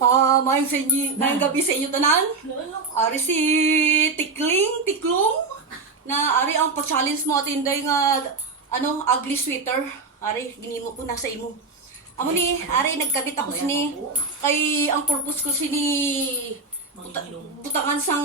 Mayong sa inyo, mayong gabi sa inyo tanan. Ari si Tiklong, na ari ang pa-challenge mo at inday nga, ugly sweater. Ari, ginimo ko na sa imo. Amo ni, ari, nagkabit ako sini, kay ang purpose ko sini, butangan sang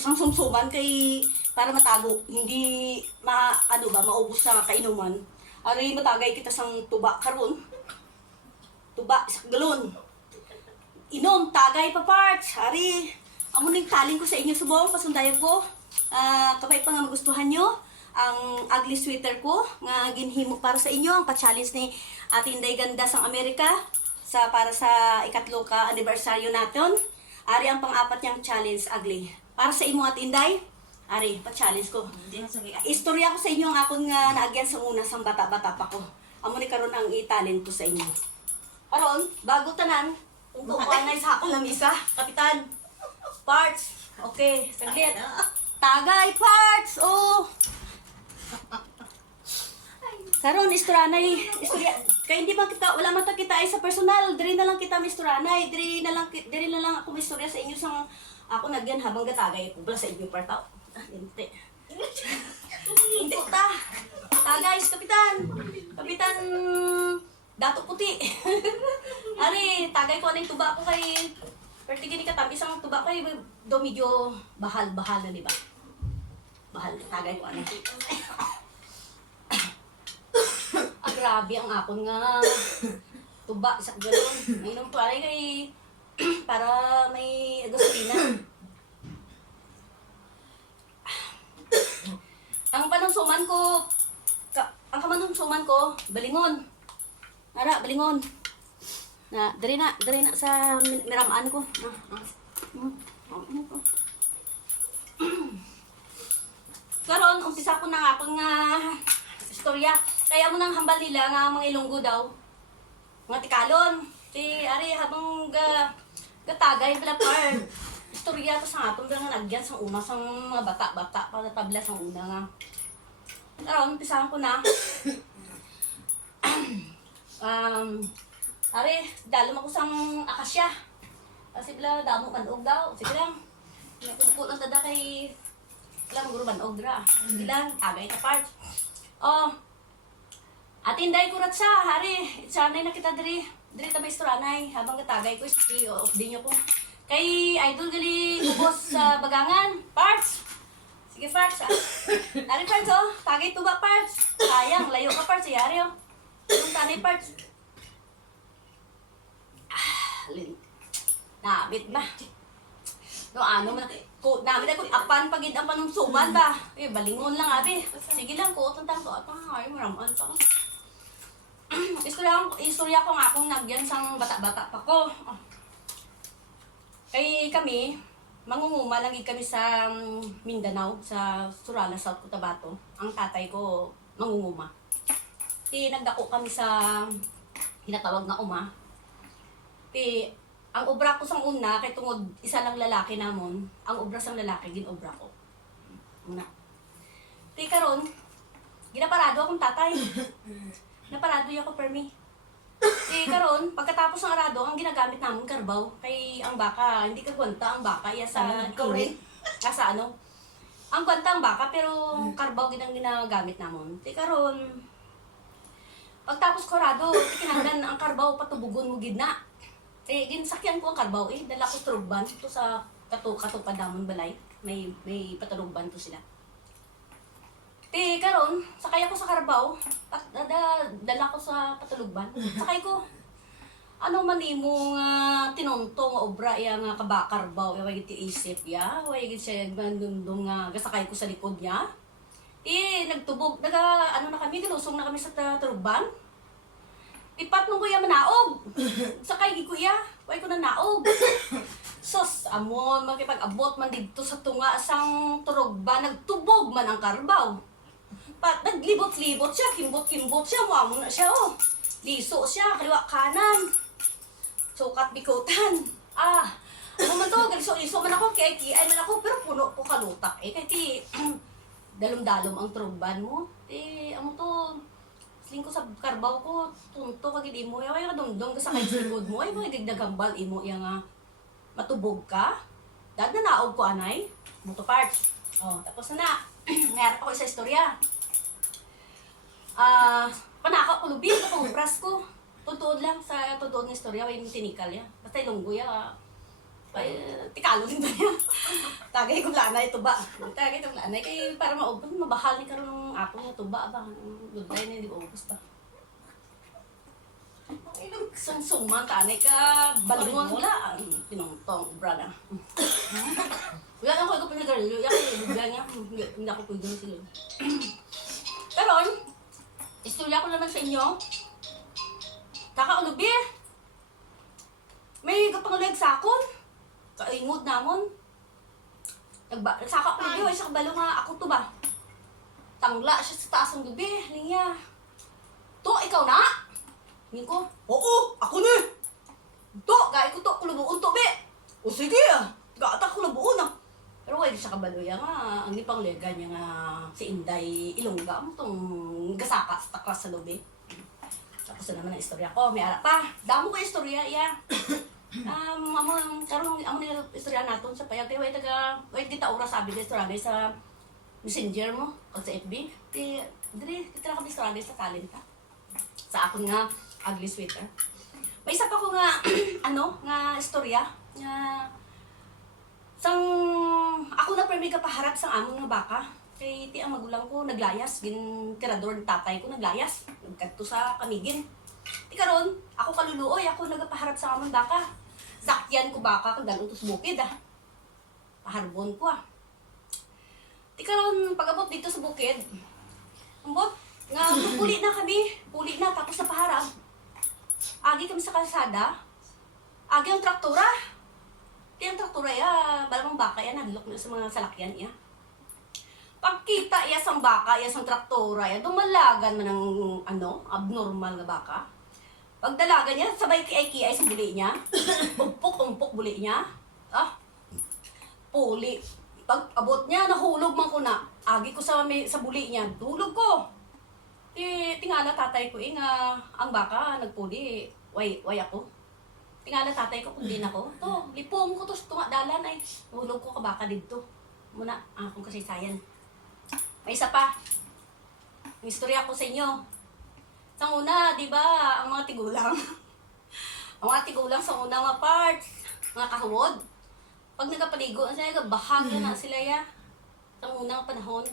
sumsuman kay para matago, hindi maubos sa kainuman. Ari, matagay kita sang tuba karon. Tuba, sa galon. Inom, tagay pa parts. Ari, amo ning taling ko sa inyo subong, pasundayan ko. Kapay pa nga magustuhan nyo ang ugly sweater ko nga ginhimo para sa inyo, ang pa-challenge ni Ate Inday Ganda sang Amerika para sa ikatlo ka anibersaryo natin. Ari ang pang-apat niyang challenge, ugly. Para sa imo Ate Inday, ari, pa-challenge ko. Istorya ko sa inyo ang akon nga naagyan sa una sang bata-bata pa ko. Amo ni karon ang i-talent ko sa inyo. Karon, bago tanan, kung kukuanay sa akong lamisa, Kapitan. Parts. Okay, saglit. Tagay, parts. Oh. Karon istorya. Kaya hindi man kita, wala man ta kita ay sa personal. Diri na lang kita misturanay. Diri na lang ako mistorya sa inyo sang ako nagyan habang gatagay ko sa inyo partaw. Hindi. Hindi ta. Tagay, Kapitan. Kapitan Dato Puti. Ari, tagay ko aning tuba ko kay pertigini ka tabi sang tuba kay do medyo bahal na di ba? Bahal tagay ko ani. Grabe ang akon nga tuba sa galon. Inom to ay kay para may gasolina. Ang panungsuman ko, balingon. Ara, balingon. Dali na sa miramaan ko. Karon, umpisa ko na akong istorya. Kaya mo nang hambal nila nga mga Ilonggo daw. Mga tikalon. Ari, habang gatagay pala par. Istorya to sa atong nga nagyan sa una sang mga bata-bata para tabla sang una nga. Karon, umpisahan ko na. Ari, dalom ako sang akasya. Kasi bila damo manog daw. Sige lang. Nagpuput lang tada kay lang guro manog dra. Sige lang, agay ka part. Oh. Ate Inday kurat sa, hari. Sanay na kita diri. Diri ta istoranay habang gatagay ko off din nyo ko. Kay idol gali ubos sa bagangan. Parts. Sige parts. Ari parts oh. Tagay tuba parts. Sayang, layo ka parts. Yari oh. Yung tanay parts. Nabit ba? No man. Nabit ako apan pagid ang panungsuman ba? Balingon lang abi. Sige lang ko utang to at ay maraman pa. Istorya ko nga akong nagyan sang bata-bata pa ko. Kay kami, mangunguma lang kami sa Mindanao, sa Surala, South Cotabato. Ang tatay ko mangunguma. Nagdako kami sa hinatawag na uma. Ang obra ko sang una, kay tungod isa lang lalaki namon, ang obra sang lalaki, ginobra ko. Una. Karon, ginaparado akong tatay. Naparado ako permi. Karon, pagkatapos ng arado, ang ginagamit namon karbaw. Kay ang baka, hindi ka gwanta ang baka, sa init. Sa ano? Ang gwanta ang baka, pero karbaw ginagamit namon. Karon, pagtapos ko arado, kinanglan ang karbaw patubugon mo gidna. Ginsakyan ko ang karbaw dala ko turugban ito sa katupadamon balay. May paturugban to sila. Karon, sakay ako sa karbaw, dala ko sa patulugban. Sakay ko. Ano man imo nga tinunto nga obra nga kabakarbaw, way giti isip ya, way giti siya bandundong nga gasakay ko sa likod niya. Nagtubog, na kami, gilusong na kami sa turugban. Ipat nung kuya manaog. Sakay gi kuya, way ko na naog. Sos, amon makipag-abot man dito sa tunga sang turugban, nagtubog man ang karbaw. Naglibot-libot siya, kimbot-kimbot siya, muamon na siya oh. Liso siya, kaliwa kanan. Sukat bikutan. Ano man to, galiso-liso man ako, kaya kiay man ako, pero puno ko kalutak. Kaya dalom-dalom ang turugban mo. Amo to, Sling ko sa karbaw ko, tunto kag imo, ay kadumdum ka sa kay sigod mo, ay mga gigdagambal imo yang matubog ka. Dad na naog ko anay, moto parts. Oh, tapos na. Mayroon ako isa istorya. Panaka ko lubi ko pang bras ko. Tutuod lang sa tutuod ng istorya, way tinikal ya. Basta ilunggo ya. Tikalo din ba yan? Tagay kong lanay, tuba. Tagay itong lanay. Kaya para maubos, mabahal ni karoon ng ako nga tuba ba? Luday na hindi maubos ba? Sumsuman, tanay ka, balingon mo lang. Pinongtong, brada. Wala na ako pinagarilo. Yan ko yung niya. Hindi ako pwede na sila. Karoon, istorya ko naman sa inyo. Kakaulubi. May kapangalag sa akon. Kaingod namon. Nagsaka ko lubi, sa kabalo nga ako to ba? Tangla siya sa taas ng lubi, linya. To, ikaw na? Hingin ko, oo, ako na. To, gaya ko to, kulabuon to, be. O sige gata kulabuon ah. Pero wala siya kabalo yan nga, ang ipang lega niya nga si Inday Ilongga mo tong gasaka sa taklas sa lubi. Tapos na naman ang istorya ko, may ara pa. Damo ko istorya, iya. Karong nila istorya naton sa payag kay wait kita oras sabi sa istorya sa Messenger mo o sa FB. Dire kita ra kami istorya sa talent ka. Sa akon nga ugly sweater. May isa pa ko nga nga istorya nga sang ako na permi ka paharap sang among nga baka. Kay ti ang magulang ko naglayas gin tirador ng tatay ko naglayas. Nagkadto sa Kamigin. Ti karon ako kaluluoy ako nagapaharap sa among baka. Sakyan ko baka kag dalon to sa bukid Paharbon ko Ti karon pag-abot dito sa bukid. Ambot nga puli na kami, puli na tapos na paharap. Agi kami sa kalsada. Agi ang traktora. Ti ang traktora balang baka nagilok na sa mga salakyan Pagkita sang baka, sang traktora dumalagan man ng abnormal nga baka. Pagdalaga niya, sabay kiay sa buli niya. Umpok buli niya. Puli. Pag abot niya, nahulog man ko na. Agi ko sa buli niya, tulog ko. Tingala tatay ko nga ang baka nagpuli. Way ako. Tingala tatay ko kung din ako. To, lipong ko to tunga dalan ay. Nahulog ko ka baka dito. Muna, akong kasaysayan. May isa pa. May istorya ko sa inyo. Sa una, di ba, ang mga tigulang. Ang mga tigulang sa una mga parts, mga kahuwod. Pag nagapaligo, bahagya na sila sa unang panahon.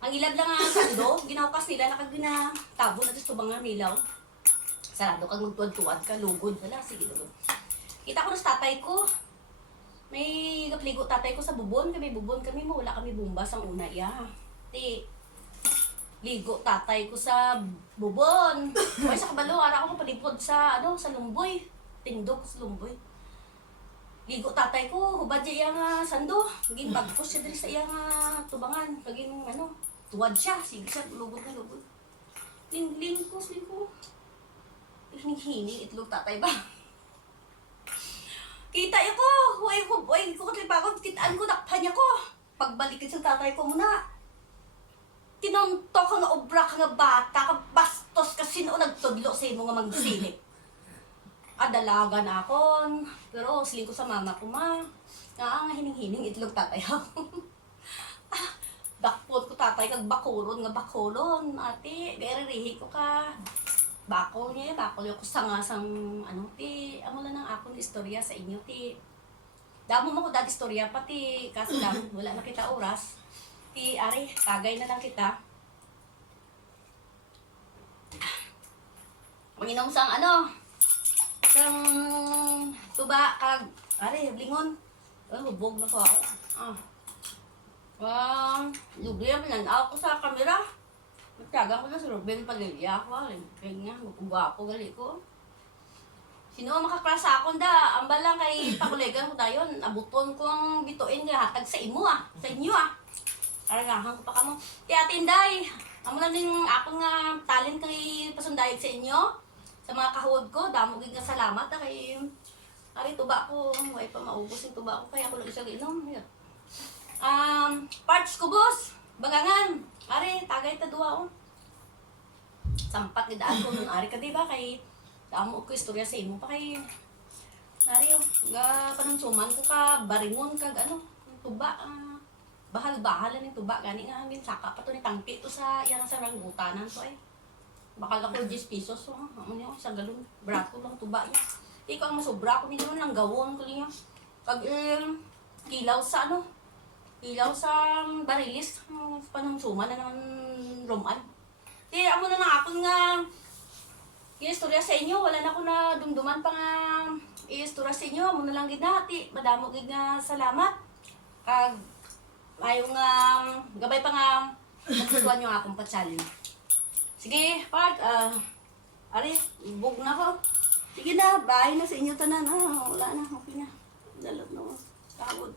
Ang ilab lang nga sando, ginawakas nila, nakaginatabon na sa tubangan nilaw. Sarado kang magtuwad-tuwad ka, lugod. Wala, sige lugod. Kita ko na sa tatay ko. May kapligo tatay ko sa bubon. Bubon kami mo, wala kami bumbas ang una ligo tatay ko sa bubon. Ay sa kabalo, ara ko palipod sa sa lumboy. Tindog sa lumboy. Ligo tatay ko, hubad siya nga sando. Naging bagpos siya diri sa iya nga tubangan. Naging tuwad siya. Sige siya, lugod na lugod. Ling ko. Hining itlog tatay ba? Kita ko, huwag ko katlipagod, kitaan ko, nakpan niya ko. Pagbalikin sa tatay ko muna. Tinonto ka nga obra ka nga bata, ka bastos ka sino nagtudlo sa imo nga magsilip. Dalaga na ako. Pero siling ko sa mama ko, ma. Nga hining-hining itlog tatay ako. Dakpot ko tatay kag bakulon. Ate, gairirihi ko ka. Bakol ko sangasang amo lang ng akong istorya sa inyo, ti. Damo mo ko dati istorya, pati kasi wala na kita oras. Ari, tagay na lang kita. Manginom sang sang tuba kag ari blingon. Hubog na ko ako. Lugyan man ako sa kamera. Magtaga ko na si Ruben Padilla ko. Kaya nga, magkubapo gali ko. Sino ang makaklas sa akon da? Ang balang kay pakulegan ko dayon. Abuton ko ang bituin nga hatag sa imo Sa inyo Aragahan ko pa ka mo. Ate Inday, amo lang din ako nga talent kay pasundayag sa inyo. Sa mga kahuwag ko, damo gid nga salamat kay ari tuba ko, way pa maubos yung tuba ko kaya ako lang isa ginom. Parts ko boss, bagangan. Ari, tagay ta duwa Sampat ni daan ko nun ari ka diba kay damo ko istorya sa imo pa kay nari ga panungsuman ko ka baringon kag ano tuba bahal-bahalan ni tuba gani nga min saka pa to ni tangpi to sa iyang sa rangutanan to ay bakal ako 10 pesos so amo niya sa galon brato lang tuba niya ikaw ang masobra ko niya nang gawon ko niya kag kilaw sa ano kilaw sa barilis panungsuman na naman roman amo na lang ako nga i-istorya sa inyo, wala na ako na dumduman pa nga i-istorya sa inyo, amo na lang gid nati, madamo gid nga salamat. Kag ayo nga gabay pa nga natutuan yung akong patsalin. Sige, part ari, bug na ko. Sige na, bye na sa inyo tanan. Wala na, okay na. Dalot na. Tawod.